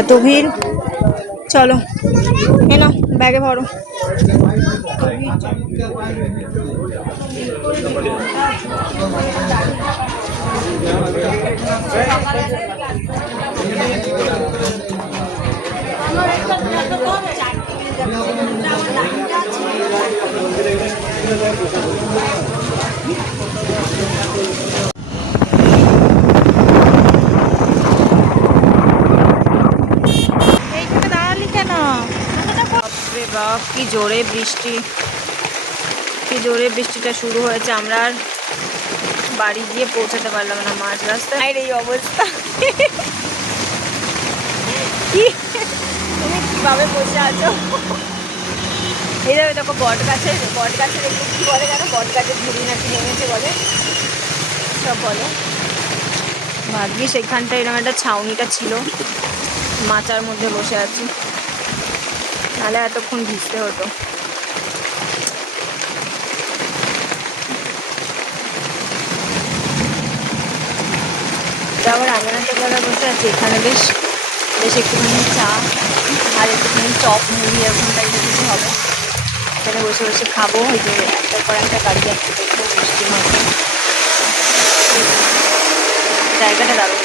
এত ভিড়। চলো এ নাও ব্যাগে ভরো। কি জোরে বৃষ্টি, কি জোরে বৃষ্টিটা শুরু হয়েছে। আমরা আর বাড়ি গিয়ে পৌঁছাতে পারলাম না, মাঝ রাস্তায় এই অবস্থা। কি তুমি কিভাবে বসে আছো? এই দেখো বট গাছের একটু কি বলে জানো, বট গাছের ঝুড়ি নাকি নেমেছে বলে, সব বলে। ভাগ্যিস সেইখানটা এরকম একটা ছাউনিটা ছিল, মাচার মধ্যে বসে আছি, নাহলে এতক্ষণ ভিজতে হতো। আবার এমন একটা জায়গায় বসে আছি, এখানে বেশ বেশ একটুখানি চা আর একটুখানি চপ মুড়ি এরকম টাইপের কিছু হবে, এখানে বসে বসে খাবো। ওই যে একটার পর একটা গাড়ি যাচ্ছে, দেখবো বৃষ্টির মধ্যে। জায়গাটা দারুণ।